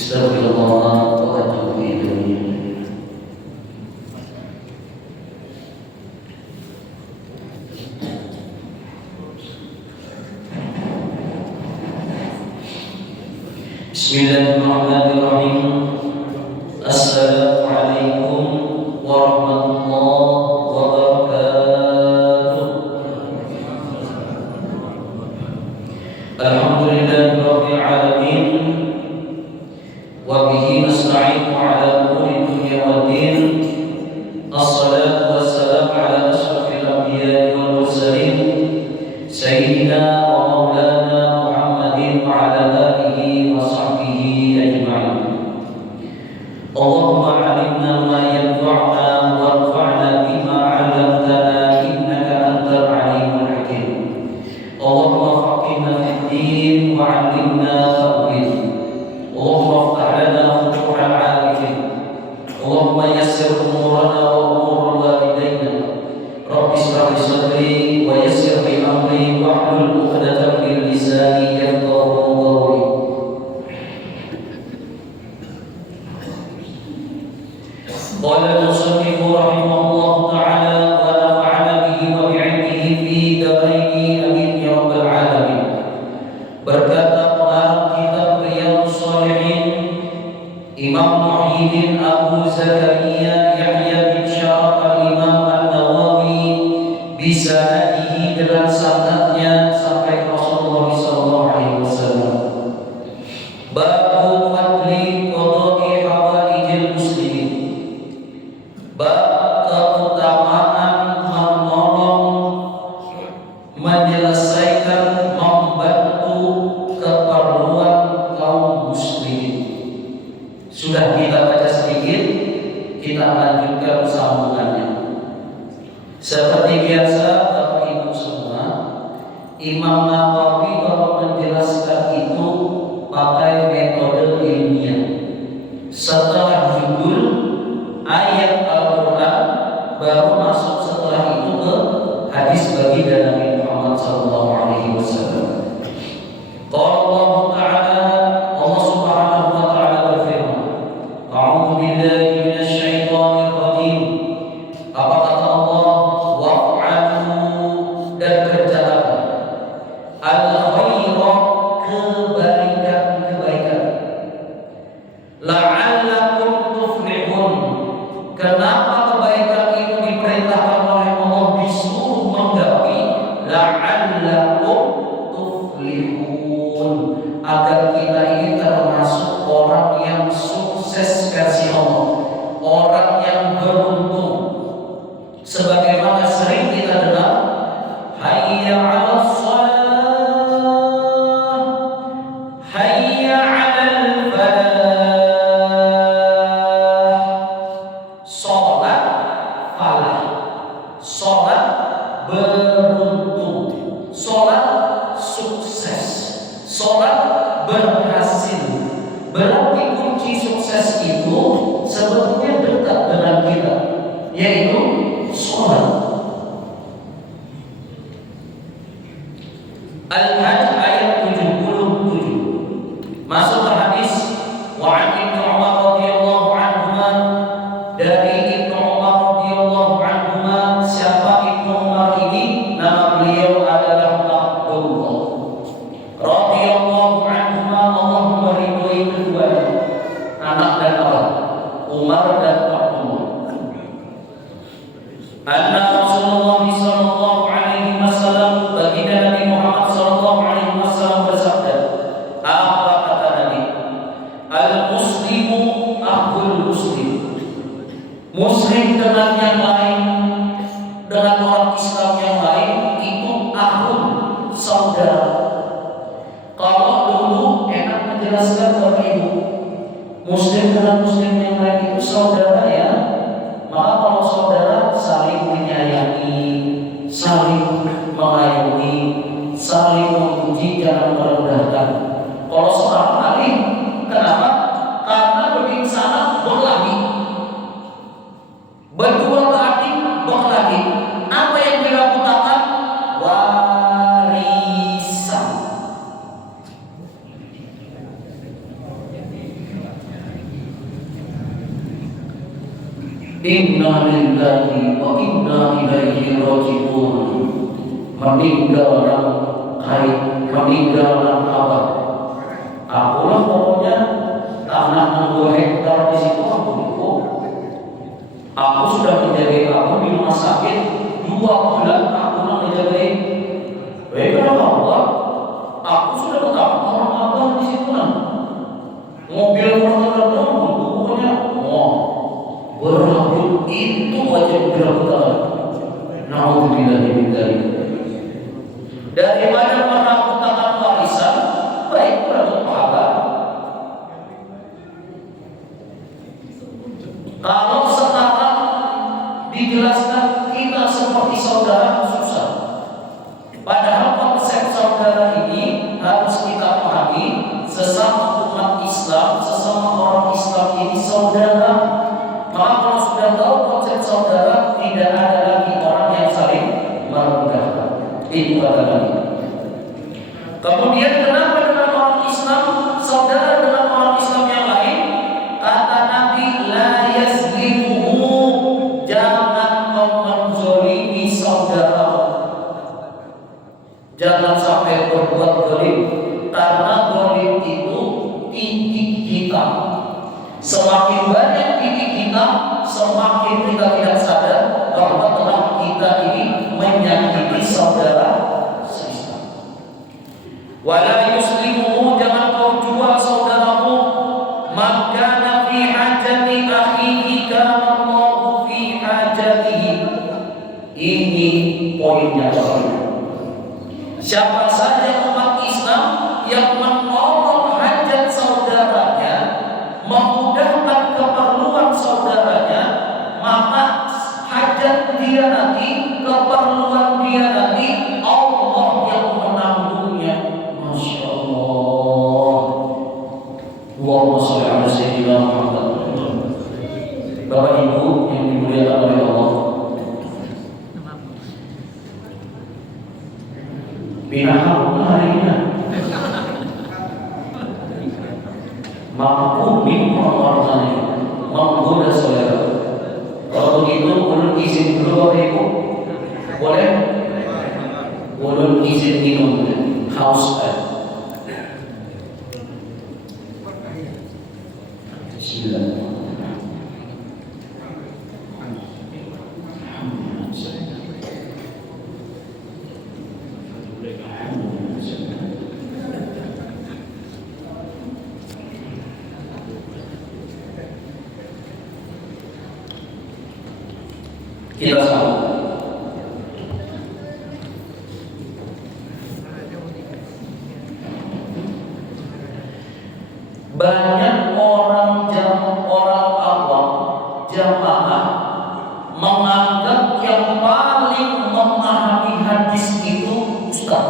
Astaghfirullah wa atubu ilaih. Bismillahirrahmanirrahim. Assalamualaikum warahmatullahi wabarakatuh. Alhamdulillahirabbil alamin. Wa bihi nasta'inu ala umuri dunya waddin. Assalatu wassalamu ala asyrafil anbiya'i wal mursalin sayyidina wa maulana Muhammadin wa ala alihi wa sahbihi ajma'in. Allahumma 'allimna ma yanfa'una warfa'na bima 'allamtana innaka antal 'alimul hakim. Allahumma faqihna fid din wa 'allimna ta'wil. Allahumma iftah lana futuhal 'arifin. Allahumma yassir umurana wa umur walidayna. Rabbi ishrah li sadri wa yassir li amri wahlul 'uqdatam min lisani yafqahu qawli. Qala al-musannif rahimahullahu ta'ala wa nafa'ana bihi wa bi'ilmihi fi daraini amin ya rabbal alamin. Berkata pengarang kitab Riyadhus Shalihin Imam Muhyiddin Abu Zakaria Yahya bin Syaraf al-Imam An-Nawawi bisanadihi dengan sanadnya sampai Rasulullah sallallahu alaihi wasallam. Babu fadli qada'i hawaijil muslimin. Bab keutamaan menolong, menyelesaikan, membantu keperluan kaum muslimin. Sudah kita baca sedikit, kita lanjutkan sambungannya. Seperti biasa, Bapak Ibu semua, Imam Nawawi kalau menjelaskan itu pakai metode ilmiah. Setelah judul ayat Al-Quran, baru masuk setelah itu ke hadis baginda Nabi Muhammad SAW. Qala Allah Ta'ala, Allah Subhanahu wa Ta'ala berfirman, A'udzu billahi minasy syaithanir rajim. Apa kata Allah? Wa'alu, dan kerjakan al-khaira, kebaikan-kebaikan. La'allakum tuflihun. Kenapa kebaikan itu diperintahkan oleh Allah, disuruh menggapai? La'allakum tuflihun, agar kita ini termasuk orang yang sukses versi Allah, orang yang beruntung. Sebagaimana sering kita dengar, hayya 'alas shalah, hayya 'alal falah. Salat falah, salat beruntung, salat sukses, salat berhasil. Berarti kunci sukses itu sebetulnya dekat dengan kita, yaitu salat. Al-Hajj ayat 77. Masuk ke hadis wa an Ibnu Umar radhiyallahu anhuma, dari Ibnu Umar radhiyallahu anhuma. Siapa Ibnu Umar ini? Nama beliau adalah Abdullah radhiyallahu anhuma. Allah meridhoi keduanya, anak dan abah, Umar dan Abdullah. Anna Rasulullah sallallahu alaihi wasallam, baginda Nabi Muhammad sallallahu alaihi wasallam bersabda. Apa kata Nabi? Al-muslimu akhul muslim. Muslim dengan yang lain, dengan orang Islam yang lain, itu akhul, saudara. Kalau dulu enak menjelaskan Bapak Ibu, Muslim dengan Muslim yang lain itu saudara ya. Maka kalau saudara saling menyayangi, saling mengayomi, saling memuji, jangan merendahkan. Kalau seorang alim, kenapa? Karena berbincangan berlari, berdua berarti Inna lillahi wa inna ilaihi raji'un. Meninggal dan kait, meninggal dan abad. Akulah pokoknya tanah 2 hektar di situ aku dulu. Aku sudah menjaga kamu di rumah sakit 2 bulan. Aku menjaga. Kenapa Allah? Aku sudah bertemu orang abah di situ kan. Mobil motor pokoknya. Berambut itu wajib dilakukan. Nauzubillah min dzalik. Daripada merakutakan warisan, baik berambut pahala. Kalau sekarang dijelaskan kita seperti saudara susah. Padahal konsep saudara ini harus kita pahami. Sesama umat Islam, sesama orang Islam ini saudara. Maka kalau sudah tahu konsep saudara, tidak ada lagi orang yang saling merendahkan. Itu kata Nabi. Kemudian kenapa dengan orang Islam saudara dengan orang Islam yang lain? Kata Nabi, la yazlimuhu, jangan kau menzalimi saudara. Jangan sampai berbuat zalim, karena zalim itu titik kita. Semakin banyak titik kita, semakin kita tidak sadar bahwa telah kita ini menyakiti saudara seislam. Wala yuslimuhu, jangan kau jual saudaramu. Maka fi hajati akhihi kana Allahu fi hajatihi. Ini poinnya. Siapa saja umat Islam yang menolong hajat saudaranya, memudahkan keperluan saudaranya, maka hajat dia nanti, keperluan dia nanti, Allah yang menanggungnya. Masya Allah. Allahumma sholli ala sayyidina Muhammad. Bapak Ibu yang dimuliakan oleh Allah, binaha hari ini mampu orang-orang menggoda saudara. Kalau begitu, ulun izin dulu Bapak Ibu. Boleh? Ulun izin minum haus air. Bismillah. Kita sambut. Banyak orang awam jamaah menganggap yang paling memahami hadis itu ustaz.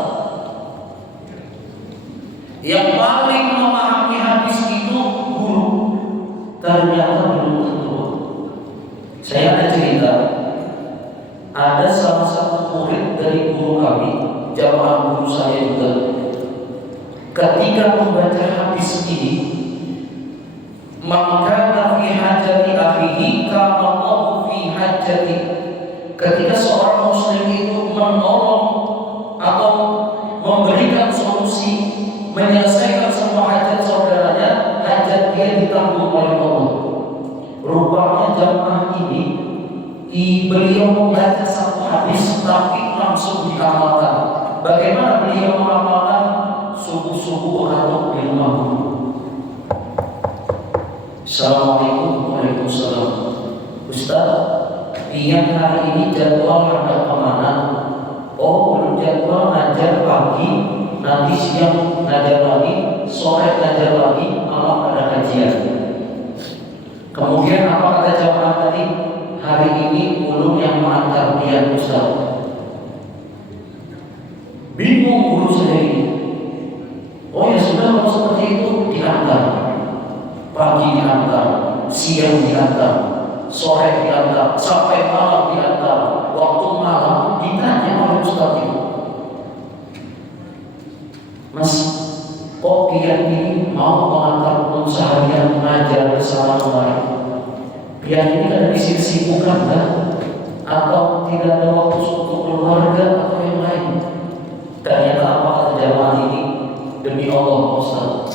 Yang paling memahami hadis itu guru. Ternyata belum tentu. Saya ada cerita. Ada salah satu murid dari guru kami, jamaah guru saya juga. Ketika membaca hadis ini, maka fi hajati akhihi kama Allah fi hajati. Ketika seorang muslim itu menolong atau memberikan solusi, menyelesaikan semua hajat saudaranya, hajat dia ditanggung oleh Allah. Rupanya jamaah ini beliau membaca satu hadis tapi langsung diamalkan. Bagaimana beliau mengamalkan? Subuh-subuh atau di rumah guru. Assalamualaikum. Waalaikumsalam. Ustaz, Pian hari ini jadwal ada kemana? Oh, jadwal ngajar pagi, nanti siang ngajar lagi, sore ngajar lagi, malam ada kajian. Kemudian apa kata jamaah tadi? Hari ini ulun yang mengantar dia Ustaz. Bingung guru saya ini. Oh ya sudah, kalau seperti itu diantar. Pagi diantar, siang diantar, sore diantar, sampai malam diantar. Waktu malam ditanya oleh Ustaz itu, Mas, kok dia ini mau mengantar ulun seharian mengajar bersama kemarin? Yang ini ada disibukkan kan? Atau tidak ada waktu untuk keluarga atau yang lain? Ternyata apa kata jamaah ini? Demi Allah Ustaz,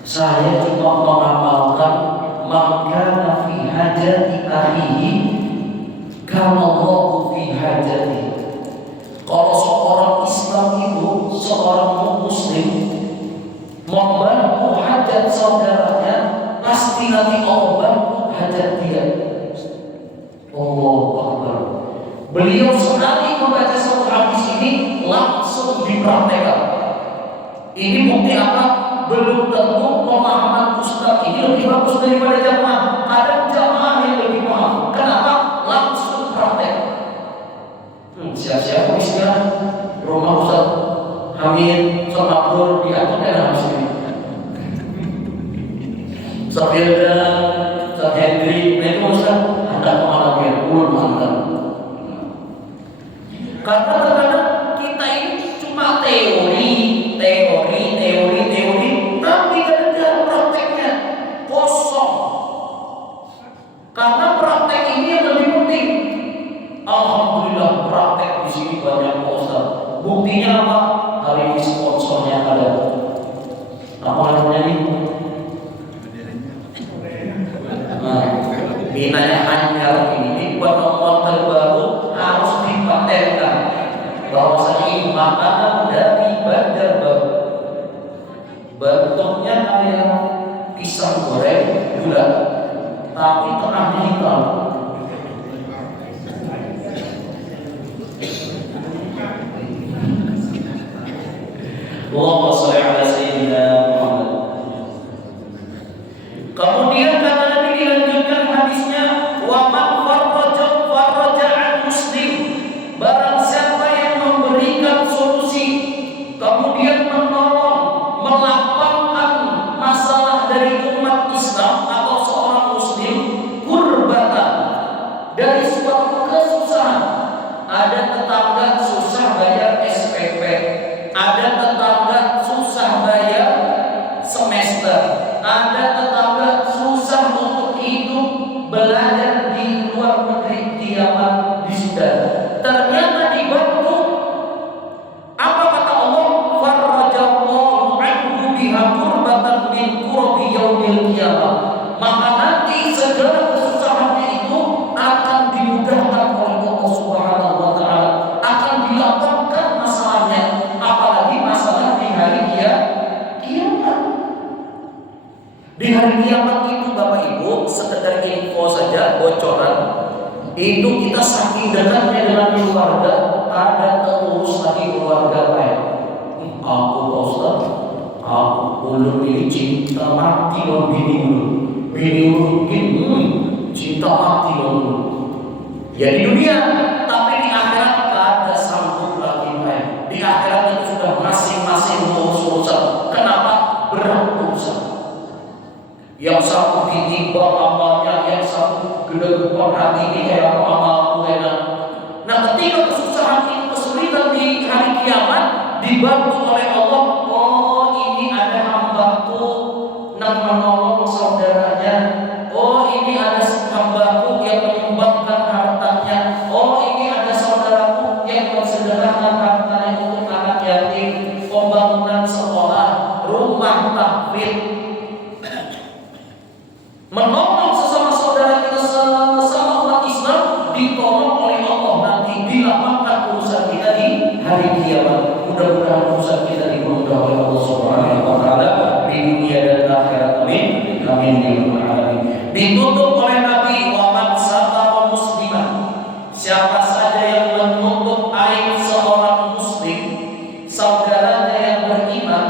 saya cuma mengamalkan maka fi hajati akhihi kama Allahu fi hajati. Kalau seorang Islam itu, seorang Muslim membantu hajat saudaranya, pasti nanti Allah bantu hajat dia. Allahu Akbar. Beliau sekali membaca satu hadis ini langsung dipraktekkan. Ini bukti apa? Belum tentu pemahaman Ustaz ini lebih bagus daripada jamaah. Ada jamaah yang lebih paham. Kenapa? Langsung praktek. Siap-siap istirahat. Rumah Ustaz Hamid sama Abdul diatur dalam sini. Ustaz Hilda, Ustaz Hendri, itu Ustaz anda kemana ya? Ulun anda. Karena terkadang kita ini cuma teori, tapi tidak prakteknya kosong. Karena praktek ini yang lebih penting. Alhamdulillah praktek di sini banyak Ustaz. Buktinya apa? Hari ini sponsornya ada. Apa namanya ini? Binanya Anyar ini penemuan terbaru harus dipatenkan. Bahwasanya ini makanan dari Bandar Baru. Bentuknya kayak pisang goreng bulat, tapi tengah dihitam. Allahumma shalli ala sayyidina Muhammad. Kemudian kata Nabi dilanjutkan hadisnya, wa man farraja an muslim, barang siapa yang memberikan solusi, kemudian menolong, melapangkan masalah dari umat Islam atau seorang muslim, kurbatan, dari suatu kesusahan. Ada tetangga susah bayar SPP, ada tetangga susah bayar semester, ada tetangga susah untuk hidup, belajar di luar negeri, kiamat di Sudan. Ternyata dibantu. Apa kata Allah? Farrajallahu anhu biha qurbatan min qurbi yaumil qiyamah. Maka nanti segala kesusahannya itu akan dimudahkan oleh Allah Subhanahu wa taala, akan dilapangkan masalahnya, apalagi masalah di hari kiamat. Di hari kiamat itu Bapak Ibu, sekedar info saja, bocoran. Itu kita saking dekatnya dengan keluarga, ada terurus lagi keluarga lain. Aku Ustaz, aku ulun ini cinta mati loh bini mungkin cinta mati loh. Ya di dunia, tapi di akhirat ada sanggup lagi lain. Di akhirat itu sudah masing-masing ngurus urusan. Kenapa? Berat urusan. Yang satu ditimbang amalnya, yang satu gedegukan hati ini kayak amalku enak. Nah, ketika kesusahan itu, kesulitan di hari kiamat dibantu oleh Allah. Oh, ini ada hambaku yang menolong saudaranya. Oh, ini ada hambaku yang menyumbangkan hartanya. Oh, ini ada saudaraku yang mensedekahkan hartanya untuk anak yatim, pembangunan sekolah, rumah tahfidz. Menolong sesama saudara kita, sesama umat Islam, ditolong oleh Allah, nanti dilapangkan urusan kita di hari kiamat. Mudah-mudahan urusan kita dimudah oleh Allah Subhanahu wa taala di dunia dan akhirat. Amin. Amin ya rabbal alamin. Ditutup oleh Nabi, wa man satara musliman, siapa saja yang menutup aib seorang muslim, saudaranya yang beriman,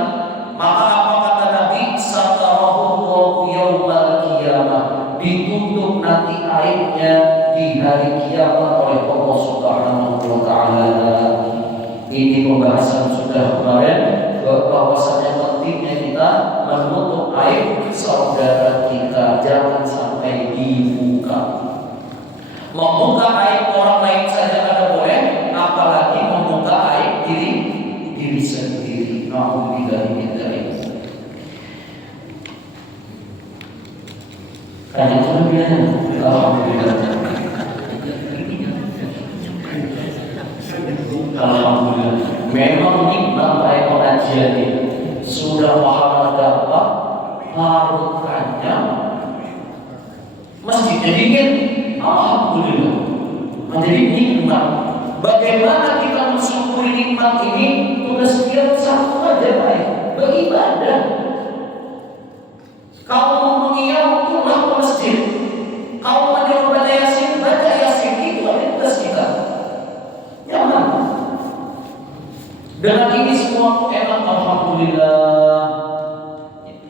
maka apa kata Nabi? Satarahu Allahu yaumal qiyamah, ditutup nanti aibnya di hari kiamat oleh Allah Subhanahu wa taala. Ini pembahasan sudah kemarin, bahwasanya pentingnya kita menutup aib saudara kita, jangan sampai dibuka. Membuka aib orang lain saja kada boleh, apalagi membuka aib diri sendiri. Nauzubillah min dzalik. Banyak kelebihan. Alhamdulillah. Alhamdulillah. Memang nikmat baik pengajian ini. Sudah pahala dapat, larut kenyang, masjidnya dingin. Alhamdulillah. Menjadi nikmat. Bagaimana kita mensyukuri nikmat ini? Tugas kita satu aja, baik, beribadah. Kalau mau mengiyaw, pulang ke masjid. Kalau mau baca Yasin, baca Yasin. Itu adalah tugas kita. Nyaman. Dengan ini semua enak, alhamdulillah.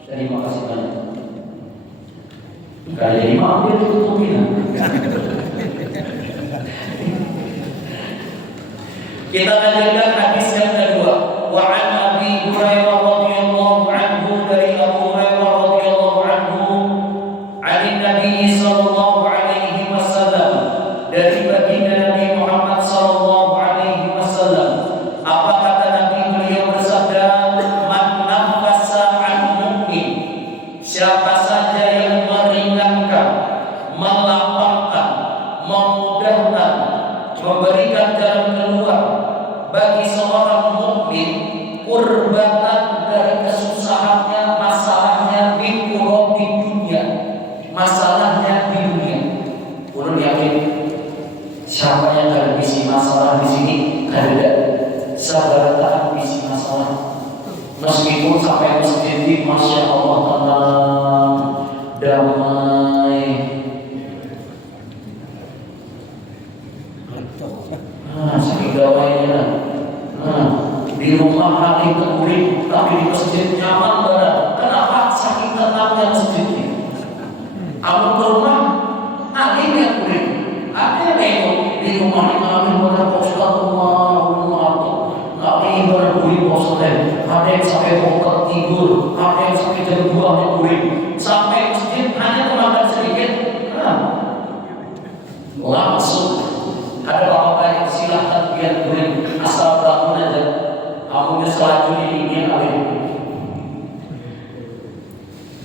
Terima kasih banyak. Kalau jadi maaf dia tutupin. Kita lanjutkan hadis yang kedua. Wa an Abi Hurairah radhiyallahu anhu, dari Abu Hurairah radhiyallahu anhu, dari Nabi sallallahu alaihi wasallam, dari baginda Nabi Muhammad sallallahu alaihi wasallam. Apa kata Nabi? Beliau bersabda, "Man nafasa an mu'min." Siapa saja yang meringankan, melapangkan, memudahkan, memberikan jalan keluar bagi seorang mukmin, kurbatan dari kesusahannya, masalahnya di dunia, masalahnya di dunia. Ulun yakin siapa yang akan bisi masalah di sini ada sabar bisi masalah. Meskipun sampai masjid ini, masya Allah, tenang, damai. Sakit damainya. Di rumah lagi terkurik, tapi di masjid nyaman banget. Kenapa? Sakit tenangnya masjid ini. Kamu ke rumah, alim yang kurik. Ada yang ikut di rumah ini, kami benar postat rumah atau kami benar kurik postat. Ada yang sampai pokok tidur, ada yang sampai jam 2 yang kurik. Sampai masjid hanya terlambat sedikit. Langsung ada bapak yang silahkan biar kurik, asal bangun aja. Kamu selanjutnya ini alim.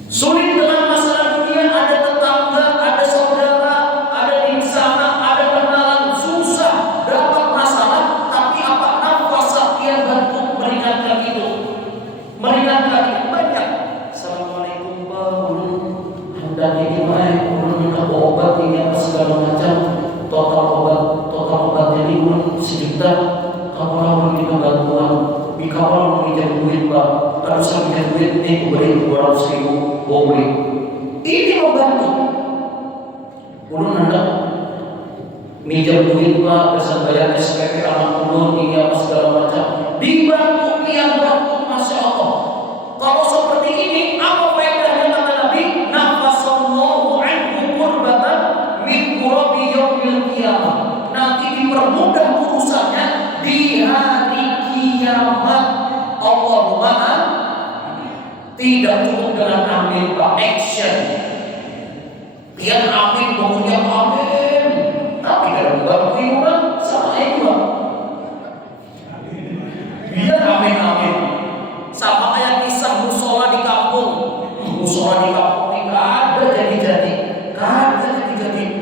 Sulit dengan masalah dunia, ada tetangga, ada saudara, ada di sana, ada kenalan, susah dapat masalah, tapi apa nafas yang bantu meringankan itu, meringankan itu banyak. Assalamualaikum Pak, ulun hendak ini baik, ulun minta obat ini apa segala macam, total obatnya ini ulun sejuta. Kamu orang minta bantuan. Dikawal menginjam duit Pak, kalau saya minta duit ini beri 200.000 boleh. Ini membantu. Ulun hendak minjam duit Pak, bisa bayar SPP anak ulun ini apa segala macam. Dibantu yang bantu, masya Allah. Kalau seperti ini, apa faedahnya kata Nabi? Nafasallahu anhu kurbatan min kurabi yaumil qiyamah. Nanti dipermudah urusannya di hari kiamat. Allahumma tidak cukup dengan amin Pak, action. Dia amin, pokoknya amin. Tapi kalau bantu orang sama itu Pak. Dia amin. Sama kayak kisah musola di kampung. Musola di kampung ini ada jadi.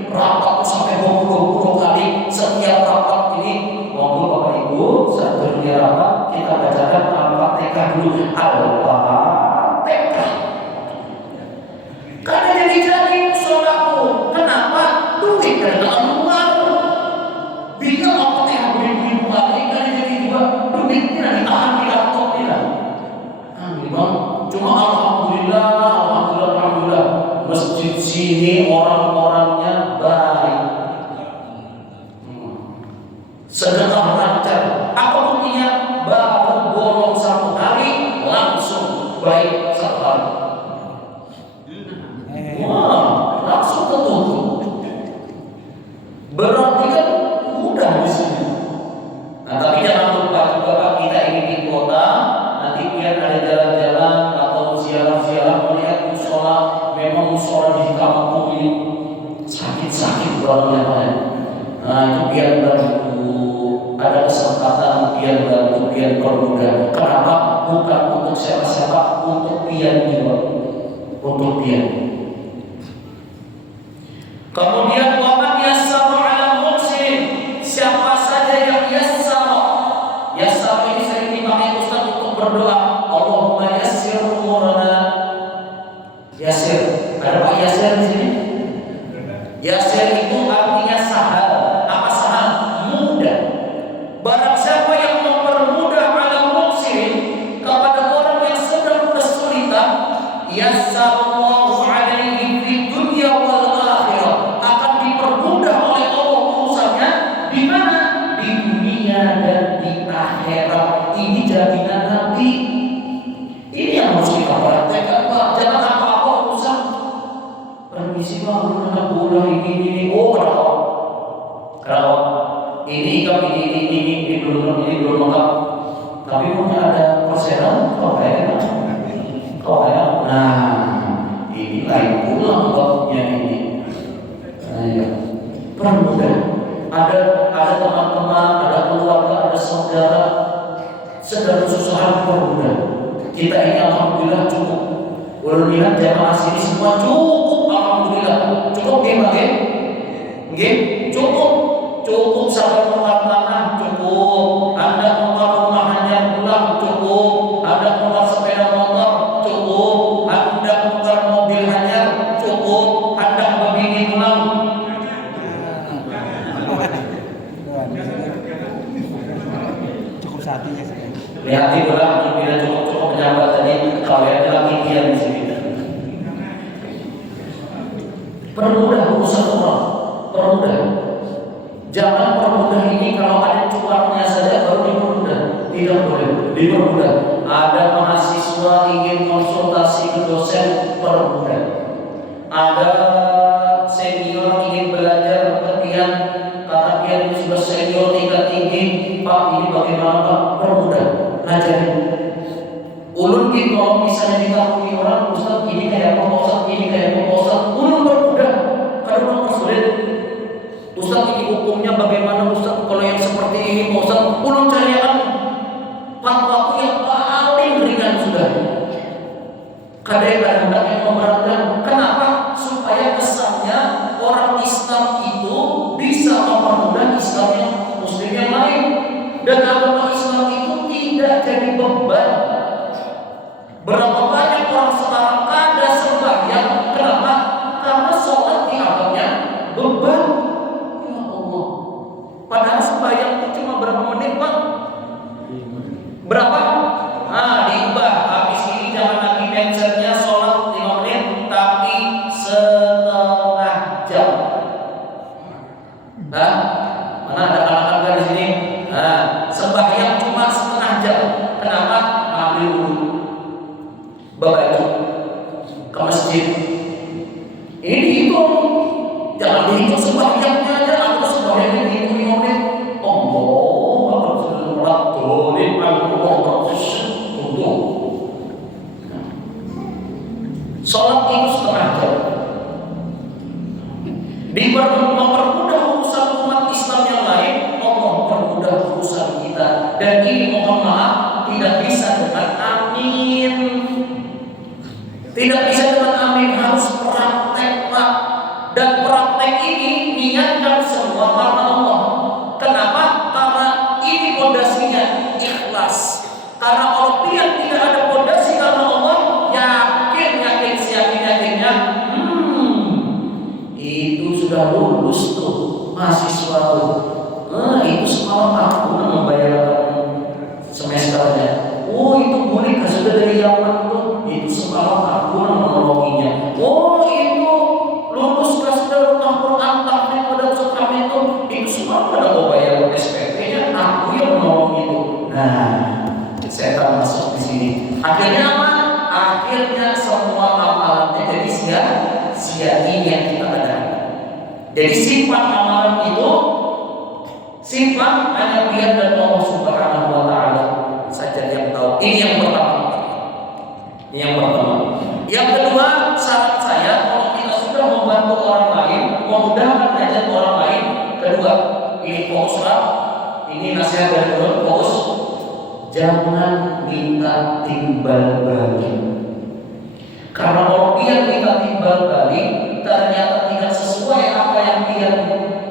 Rapat sampai 20 kali. Setiap rapat ini, monggo Bapak Ibu, sebelumnya rapat kita bacakan Al-Fatihah dulu. Al-Fatihah. Karena jadi musholaku. Kenapa? Duit dari keluar. Bila Al-Fatihah beribu-ribu kali, karena jadi juga duitnya ditahan di laptop kita. Memang cuma alhamdulillah, masjid sini orang-orangnya baik. Sedekah lancar. Apa buktinya? Baru bolong 1 hari langsung baik 1 hari. Wah, langsung tertutup. Berarti kan mudah di sini. Nah, tapi jangan lupa juga Pak, kita ini di kota, nanti biar ada jalan-jalan atau ziarah-ziarah melihat musola. Memang musola di kampung ini sakit banget Pak. Nah, itu biar bantu. Ada Ada Pak Yasir di sini. Yasir itu artinya sahal. Apa sahal? Mudah. Barang siapa yang mempermudah ala muqsirin, kepada orang yang sedang kesulitan, yassarallahu alaihi fid dunya wal akhirah, akan dipermudah oleh Allah urusannya di mana? Di dunia dan di akhirat. Ini jaminan Nabi. Ini yang harus kita praktekkan, Pak. Jangan apa-apa urusan. Permisi Pak, anak bola ini. Oh, kalau ini belum lengkap. Tapi punya ada persenan, kau kayak. Nah, ini lain pulang babnya ini. Nah, ya. Permudah. Ada teman-teman, ada keluarga, ada saudara sedang kesusahan, permudah. Kita ini alhamdulillah cukup. Ulun lihat jamaah sini semua cukup, alhamdulillah. Cukup nggih? Cukup sampai tukar tanah, cukup. Anda tukar rumah hanya pulang, cukup. Anda tukar sepeda motor, cukup. Anda tukar mobil hanya, cukup. Anda begini pulang. Cukup satunya sih. Lihat pulang, bila cukup pejabat tadi, kalau ada lagi dia di sini. Permudah urusan orang, permudah. Jangan permudah ini kalau ada cuannya saja baru dipermudah. Tidak boleh dipermudah. Ada mahasiswa ingin konsultasi ke dosen, permudah. Ada senior ingin belajar kemudian kata dia ini sudah senior tingkat tinggi, Pak ini bagaimana Pak? Permudah, ajarin. Ulun gitu kalau misalnya dikakui orang, Ustaz ini kayak apa, Ustaz ini kayak apa, Ustaz, ulun permudah. Kalau ulun persulit, Ustaz ini hukumnya bagaimana Ustaz? Kalau yang seperti ini Ustaz, ulun carikan fatwa yang paling ringan sudah. Kadang-kadang yang memberatkan. Kenapa? Supaya kesannya orang Islam itu bisa mempermudah Islamnya Muslim yang lain, dan agama Islam itu tidak jadi beban. Berapa banyak orang sekarang kada sembahyang? Kenapa? Karena sholat dianggapnya beban. Padahal sembahyang itu cuma berapa menit Pak? Berapa? Diubah. Habis ini jangan lagi mindsetnya sholat 5 menit, tapi setengah jam. Mana ada kalangan di sini? Sembahyang cuma setengah jam. Kenapa? Ambil wudhu, berbaju, ke masjid. Ini dihitung. Jangan dihitung sembahyangnya aja. Aku sembahyangnya dihitung 5 menit. Sholat itu setengah jam. Mempermudah urusan umat Islam yang lain, Allah mempermudah urusan kita. Dan ini mohon maaf tidak bisa dengan amin. Tidak bisa dengan amin, harus praktek Pak. Dan praktek ini niatkan semua karena Allah. Kenapa? Karena ini pondasinya ikhlas. Karena kalau dia tidak ada pondasi karena Allah, yakinnya itu sudah lulus tuh mahasiswa tuh. Itu semalam aku membayar semesternya. Oh itu boleh sudah dari Yaman tuh. Itu semalam aku menolonginya. Oh itu lulus kelas rumah Quran tahfidz pada Ustaz kami itu semalam pada mau bayar SPP-nya, aku yang menolong itu. Nah, saya masuk di sini. Akhirnya apa? Akhirnya semua amalannya jadi sia-sia yang kita ada. Jadi sifat amalan itu sifat hanya dia dan Allah Subhanahu wa taala saja yang tahu. Ini yang pertama. Yang kedua, syarat saya kalau kita sudah membantu orang lain, memudahkan hajat orang lain, kedua, ini fokuslah. Ini nasihat dari Rasul, fokus. Jangan minta timbal balik. Karena kalau dia minta timbal balik, ternyata tidak sesuai apa yang dia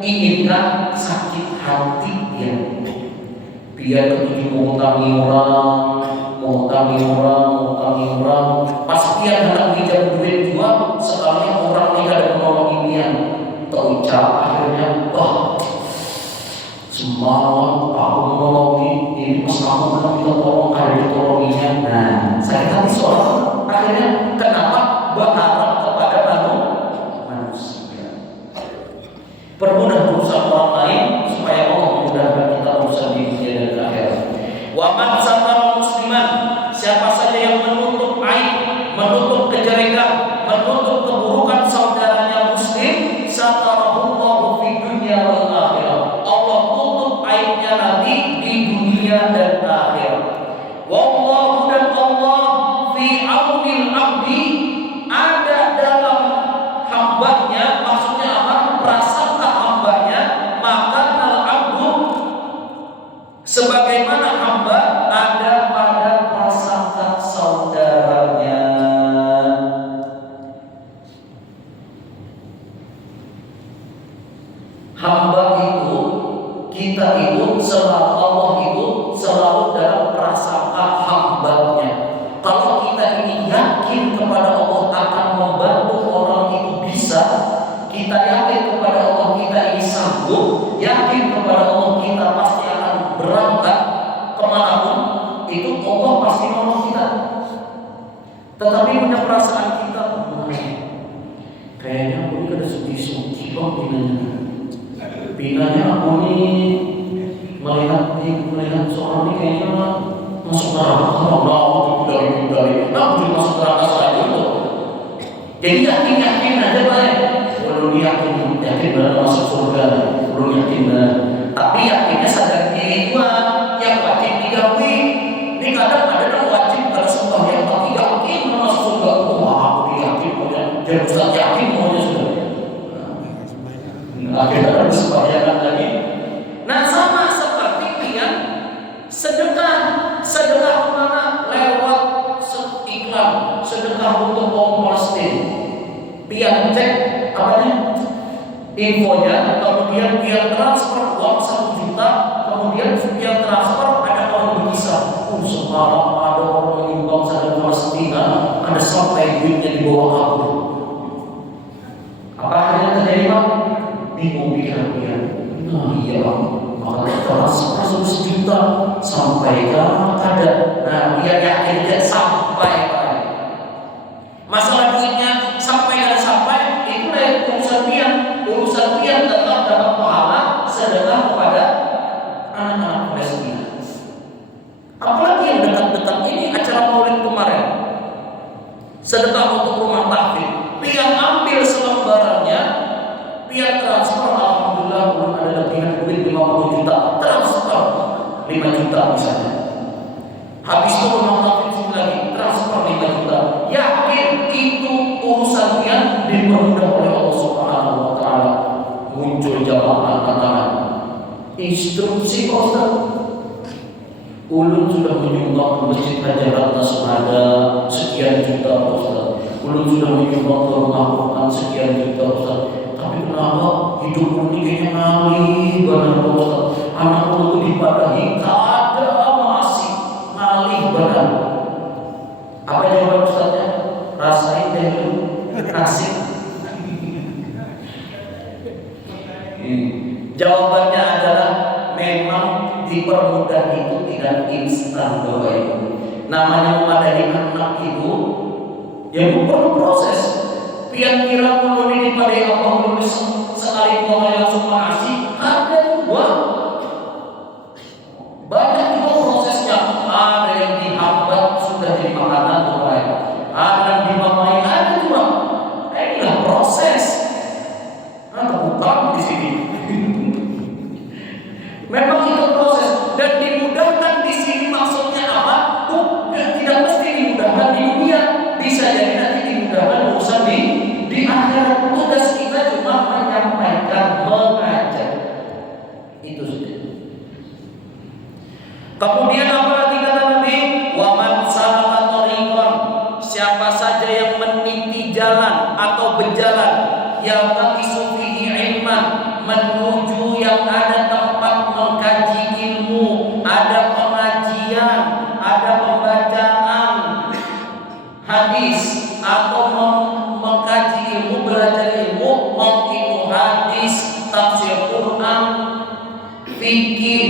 inginkan, sakit hati dia. Dia ketujuh mengutangi orang, pas dia hendak pinjam duit juga, sekalinya hamba itu, kita itu selalu, Allah itu selalu dalam prasangka hambanya. Kalau kita ini yakin kepada Allah akan membantu orang itu bisa, kita yakin kepada Allah kita ini sanggup, yakin kepada Allah kita pasti akan berangkat kemanapun, itu Allah pasti nolong kita. Tetapi punya perasaan kita, kayaknya aku ini ada sedih-sedih pinanya aku ini melihat seorang ini kayaknya masuk neraka, aku dari aku masuk neraka saja itu. Jadi yakin aja baik. Belum yakin benar masuk surga, belum yakin benar. Tapi yakinnya sadar diri gua yang wajib digawi. Ini kadang ada yang wajib tersembah yang tapi yakin benar masuk surga. Wah, aku yakin punya, jadi Ustaz yakin maunya sudah. Akhirnya harus sembahyang lagi. Nah, sama seperti yang sedekah kemana? Lewat iklan, sedekah untuk kaum Palestin. Biar cek infonya, kemudian dia transfer uang 1 juta, kemudian dia transfer ada orang berkisah, semalam ada orang menyumbang sadaqah Palestina, ada sampai duitnya dibawa kabur. Apa yang terjadi Pak? Bingung pikiran dia. Nah iya Pak, maka transfer 1 juta sampai ada. Nah dia yakin dia sampai Pak. Masalah duitnya sampai ada sampai itu lain urusan pian tetap dapat pahala sedekah kepada anak-anak Palestina. Apalagi yang dekat-dekat ini acara Maulid kemarin, sedekah untuk rumah tahfidz, pian ambil selembarannya, pian transfer, alhamdulillah belum ada lebihan duit 50 juta, transfer 5 juta misalnya. Habis itu rumah tahfidz lagi transfer 5 juta. Yakin itu urusan pian dipermudah oleh Allah Subhanahu wa taala. Muncul jamaah tantangan. Instruksi Pak Ustaz. Ulun sudah menyumbang ke Masjid Hajar Ratna Sumada sekian juta Pak Ustaz. Ulun sudah menyumbang ke rumah Quran sekian juta Pak Ustaz. Tapi kenapa hidup ulun ini kayaknya ngalih banget Pak Ustaz. Anak ulun itu dipadahi kada masih ngalih banget. Apa jawaban Ustaznya? Rasain deh dulu nasib. Jawabannya adalah memang dipermudah itu tidak instan Bapak Ibu. Namanya memadai anak ibu, ya perlu proses. Pian kira ulun ini pada Allah ulun sekali buang langsung makasih, ada dua. Banyak juga prosesnya. Ada yang dihambat sudah jadi makanan mulai. Ada yang dimamai, ada juga. Inilah proses. Terbuka di sini. Memang itu proses dan dimudahkan di sini maksudnya apa? Tidak mesti dimudahkan di dunia, bisa jadi nanti dimudahkan urusan di akhirat. Tugas kita cuma menyampaikan, mengajar. Itu saja. Kemudian apa lagi kata Nabi? Wa man salaka tariqan, siapa saja yang meniti jalan atau berjalan yang taqisu fihi ilman, menuju yang ada tempat mengkaji ilmu, ada pengajian, ada pembacaan hadis atau mengkaji ilmu, belajar ilmu, mengilmu hadis, tafsir Quran, fikih,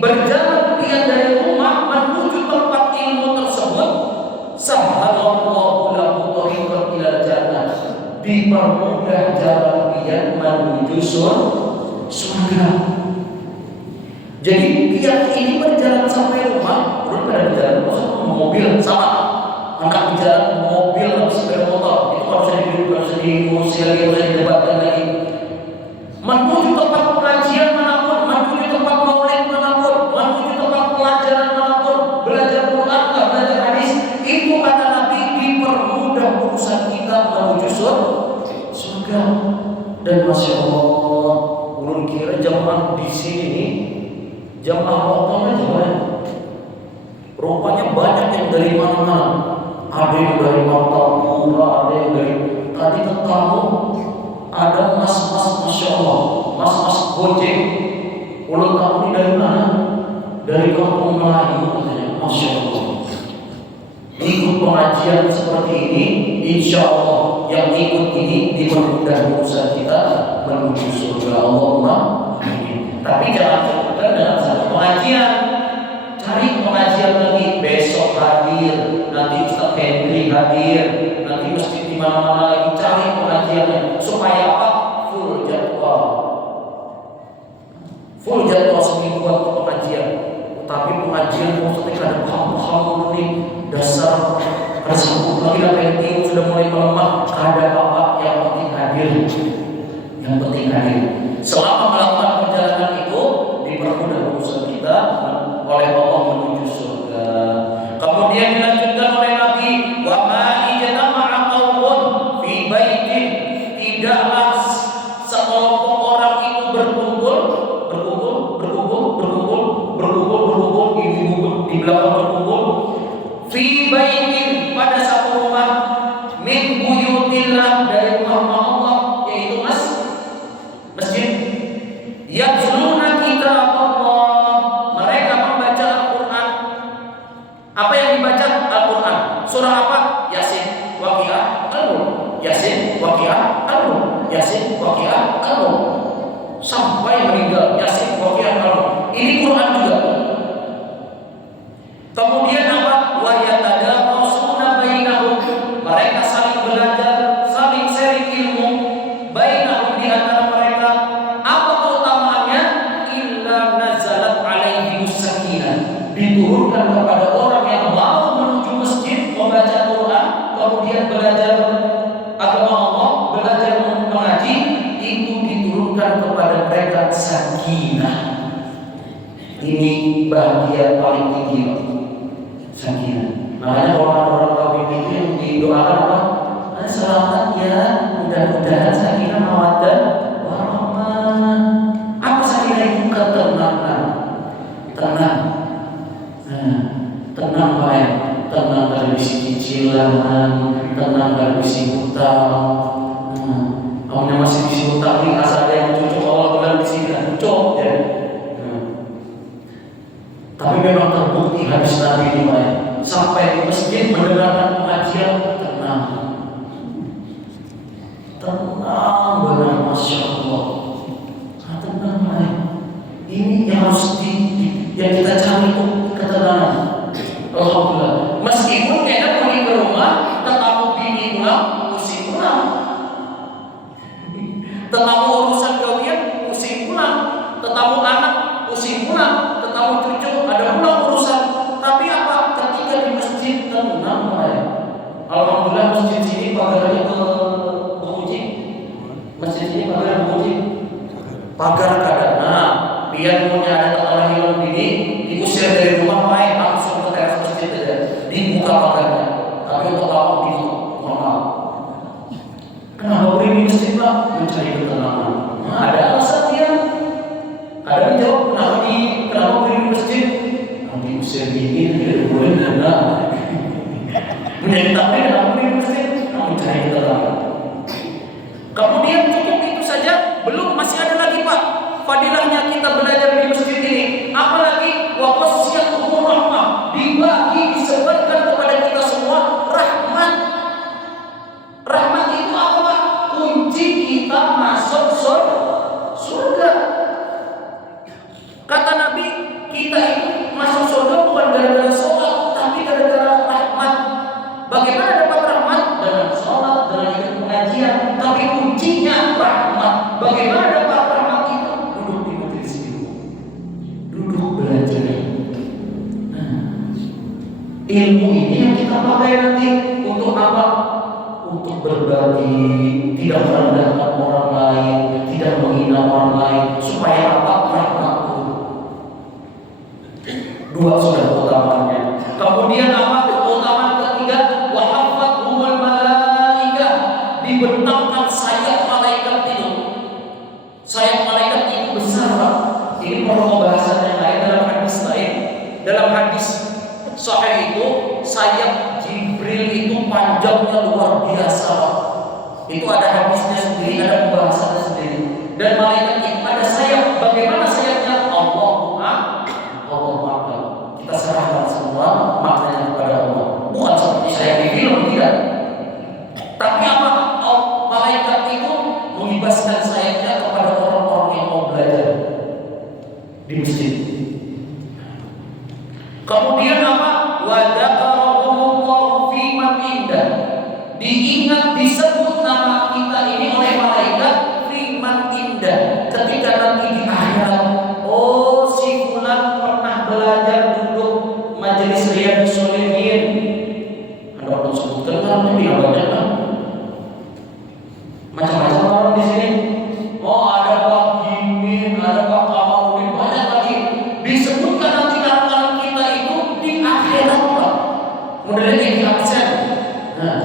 berjalan pian dari rumah menuju tempat ilmu tersebut, sahalallahu lahu thariqan ila jannah, dipermudah jalan pian menuju surga. Jadi pian ini berjalan sampai rumah, belum pada berjalan mobil sama, anak berjalan mobil atau sepeda motor, itu harus diurus lagi, harus didebatkan lagi. Menuju tempat pengajian manapun, menuju tempat maulid manapun, menuju tempat pelajaran manapun, belajar Quran, belajar hadis, itu kata Nabi dipermudah urusan kita menuju surga. Dan masya Allah, ulun kira jamaah di sini, jamaah lokalnya jamaah, rupanya banyak yang dari mana-mana. Ada yang dari Martapura, ada yang dari tadi ketemu ada mas-mas, masya Allah, mas-mas Gojek. Ulang tahun ini dari mana? Dari kampung Melayu katanya, masya Allah. Ikut pengajian seperti ini, insya Allah yang ikut ini dipermudah urusan kita menuju surga. Allahumma amin. Tapi jangan terbuka dalam satu pengajian. Cari pengajian lagi, besok hadir, nanti Ustaz Henry hadir, nanti masjid di mana-mana lagi. Cari pengajiannya supaya apa? Full jadwal. Full jadwal seminggu waktu pengajian. Tapi pengajian maksudnya ada paham-paham nih dasar tersebut lagi apa yang tinggi sudah mulai melemah. Ada apa yang penting hadir, yang penting hadir. Selama melakukan perjalanan itu dipermudah urusan kita oleh Allah menuju surga. Kemudian dilanjutkan oleh Nabi, wa ma ijtama'a qaumun fi baitin, tidaklah sekelompok orang itu berkumpul di belakang berkumpul fi baitin, pada satu rumah, min buyutillah, dari rumah Allah, yaitu masjid, yatluna kitab Allah, mereka membaca Al-Quran. Apa yang dibaca? Al-Quran. Surah apa? Yasin, Waqiah, Al-Mulk. Yasin, Waqiah, Al-Mulk. Yasin, Waqiah, Al-Mulk. Sampai meninggal Yasin, Waqiah, Al-Mulk. Ini Quran juga. Kemudian apa? Wa yatadarasuna bainahum, mereka saling belajar, saling sharing ilmu bainahum, di antara mereka. Apa keutamaannya? Illa nazalat alaihimus sakinah, diturunkan kepada orang yang mau menuju masjid membaca Quran, kemudian belajar agama Allah, belajar mengaji, itu diturunkan kepada mereka sakinah. Ini bahagia paling tinggi, sakinah. Makanya orang-orang kawin itu yang didoakan apa? Selamat ya, mudah-mudahan sakinah mawaddah warahmah. Apa sakinah itu? Ketenangan, tenang, tenang baik, tenang dari sisi cicilan, tenang dari sisi hutang. Kamu masih bisa hutang nih, asal ada yang cocok Allah bilang di sini cocok ya. Tapi memang terbukti hadis Nabi ini sampai di masjid mendengarkan pengajian tenang, tenang benar, masya Allah, tenang baik. Ini yang harus yang kita cari itu ketenangan. Alhamdulillah. Meskipun kita pergi ke rumah, tetamu bini pulang, pusing pulang. Tetamu urusan gawian, pusing pulang. Tetamu anak, pusing pulang. Tetamu cucu, ada pulang urusan. Tapi apa? Ketika di masjid tenang baik. Alhamdulillah masjid sini pagarnya berkunci. Masjid sini pagarnya berkunci. Pagar kadang. Nah, biar punya ada tetangga hilang ini, diusir dari rumah main langsung ke teras masjid aja, dibuka pagarnya. Tapi untuk kamu gitu, normal. Kenapa beri di masjid Pak? Mencari ketenangan. Nah, ada alasan dia. Ada yang jawab, kenapa beri di masjid? Kalau diusir gini, dia boleh enggak? Menjadi takdir kenapa beri di masjid? Mencari ketenangan. Kemudian cukup itu saja? Belum, masih ada lagi Pak. Fadilahnya kita belajar di masjid ini. Apalagi wa wasiyatuhum rahmah, dibagi, disebarkan kepada kita semua rahmat. Rahmat itu apa? Kunci kita masuk surga. Kata Nabi, kita itu masuk surga bukan gara-gara sholat, tapi gara-gara rahmat. Bagaimana dapat rahmat? Dengan sholat, dengan ikut pengajian. Tapi kuncinya rahmat. Bagaimana dapat rahmat itu? Duduk di majelis ilmu, duduk belajar. Ilmu ini yang kita pakai nanti untuk apa? Untuk berbagi, tidak merendahkan orang lain, tidak menghina orang lain, supaya apa? Rahmat itu. Dua sudah utamanya. Kemudian apa? Keutamaan ketiga, wa hafathumul malaikah, dibentangkan sayap malaikat itu. Sayap malaikat itu besar Pak. Ini perlu pembahasan yang lain dalam hadis lain. Dalam hadis sahih itu sayap Jibril itu panjangnya luar biasa. Itu ada hadisnya sendiri, ada pembahasan. menghibaskan sayapnya kepada orang-orang yang mau belajar di masjid. Kemudian apa? Wa dzakarahumullahu fi man indah. Diingat, disebut nama kita ini oleh malaikat fi man indah. Ketika nanti di akhirat, oh si fulan pernah belajar duduk majelis Riyadhus Shalihin. Ada orang sebutkan namanya tidak banyak kan? Macam-macam orang di sini. Oh ada Pak Gimin, ada Pak Kamarudin, banyak lagi. Disebutkan nanti nama kita itu di akhirat Pak. Kemudian ini absen. Nah,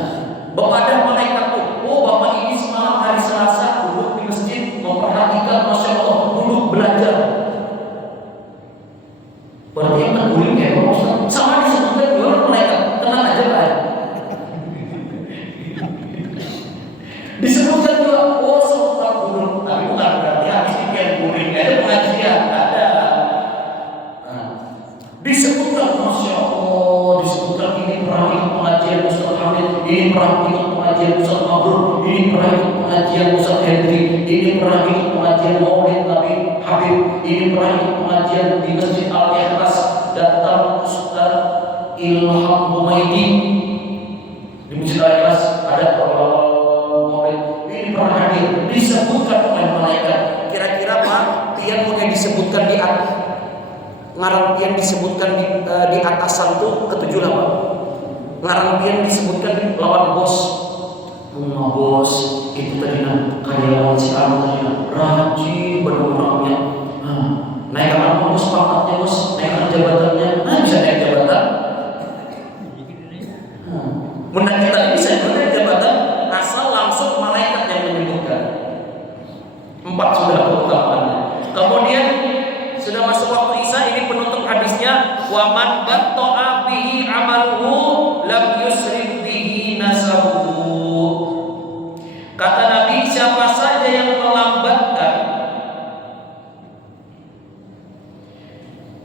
kepada malaikat tuh, oh bapak ini semalam hari Selasa duduk di masjid memperhatikan, masya Allah, duduk belajar. Berarti yang terguling ya, sama disebutkan juga malaikat. Tenang aja Pak. Disebutkan juga, oh sempat duduk, tapi bukan berarti habis itu yang guling, ada pengajian, ada. Nah, disebutkan, masya Allah, disebutkan ini pernah ikut pengajian Ustaz Hamid, ini pernah ikut pengajian Ustaz Mabrur, ini pernah ikut pengajian Ustaz Hendri, ini pernah ikut pengajian Maulid Nabi Habib, ini pernah ikut pengajian di Masjid Al-Ikhlas, datang Ustaz Ilham Humaydi di Masjid Al-Ikhlas, ada pernah hadir, disebutkan oleh malaikat. Kira-kira Pak, yang mau disebutkan di ngarang yang disebutkan di atasan tuh ketujuh lah Pak. Ngarang yang disebutkan di lawan bos. Bos itu tadi karyawan si Anu tadi rajin benar-benarnya. Naik apa bos pangkatnya bos, naikkan jabatannya. Bisa naik jabatan. Menang kita ini bisa naik jabatan asal langsung malaikat yang menyebutkan. 4 sudah keutamaannya. Kemudian sudah masuk waktu Isya, ini penutup hadisnya, wa man batta'a bihi amaluhu lam yusrif bihi nasabuhu. Kata Nabi, siapa saja yang melambatkan,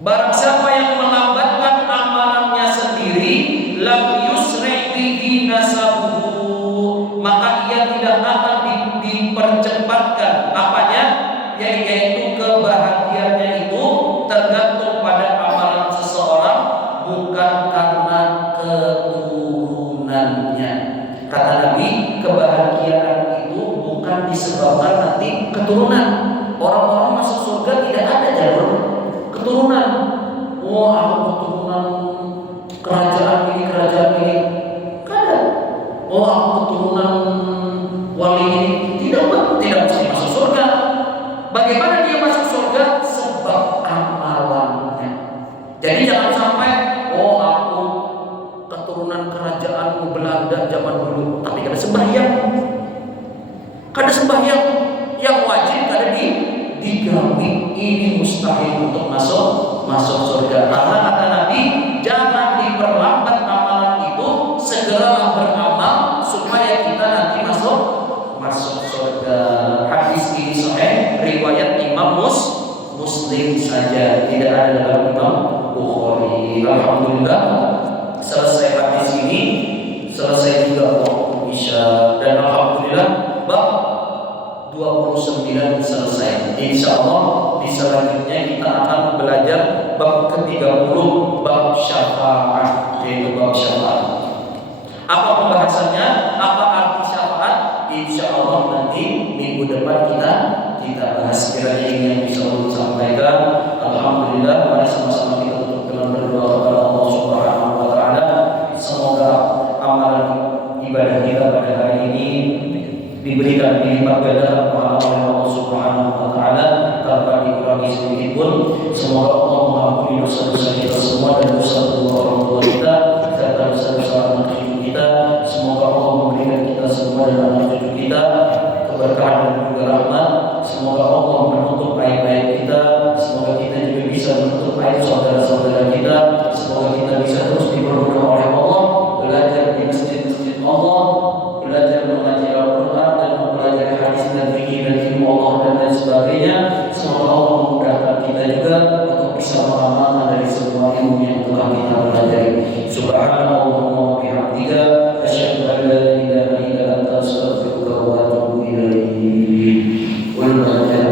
barang siapa yang melambatkan amalannya sendiri, lam yusrif bihi nasabuhu, maka ia tidak akan dipercepatkan apanya, yaitu kebahagiaannya itu tergantung pada amalan seseorang, bukan karena keturunannya. Kata Nabi, kebahagiaan itu bukan disebabkan nanti keturunan. Orang-orang masuk surga tidak ada jalur keturunan. Oh aku keturunan kerajaan ini, kerajaan ini. Oh aku keturunan wali ini, tidak mesti masuk surga. Bagaimana dia masuk surga? Sebab amalannya. Jadi jangan sampai oh aku keturunan kerajaan Belanda zaman dulu, tapi kada sembahyang. Kada sembahyang yang wajib kada digawi, ini mustahil untuk masuk surga. Karena kata Nabi, jangan diperlambat amalan itu, segeralah beramal supaya kita nanti masuk surga. Hadis ini sahih, riwayat Imam Muslim saja, tidak ada dalam Imam Bukhari. Alhamdulillah, selesai hadis ini, selesai juga waktu Isya, dan alhamdulillah bab 29 selesai. Insyaallah di selanjutnya kita akan belajar bab ke-30, bab syafaat, yaitu bab syafaat. Apa pembahasannya? Apa arti syafaat? Insyaallah nanti minggu depan kita bahas. Kiranya ini yang bisa ulun sampaikan. Alhamdulillah, mari sama-sama kita tutup dengan berdoa kepada Allah Subhanahu wa taala. Semoga amalan ibadah kita pada hari ini diberikan dilipat ganda pahala oleh Allah Subhanahu wa taala tanpa dikurangi sedikit pun. Semoga Allah mengampuni dosa-dosa kita semua dan dosa orang tua kita serta dosa-dosa anak cucu kita. Semoga Allah memberikan kita semua dan anak cucu kita keberkahan dan juga rahmat. Semoga Allah menutup aib-aib kita. Semoga kita juga bisa menutup aib saudara-saudara kita. Semoga kita bisa terus dipermudah oleh Allah, belajar di masjid-masjid Allah, belajar mengaji Al-Quran dan mempelajari hadis dan fikih dan ilmu Allah dan lain sebagainya. Semoga Allah memudahkan kita juga untuk bisa mengamalkan dari semua ilmu yang telah kita pelajari. Subhanallah wa bihamdika, asyhadu an la ilaha illa anta, astaghfiruka wa atubu ilaik. timbul bagian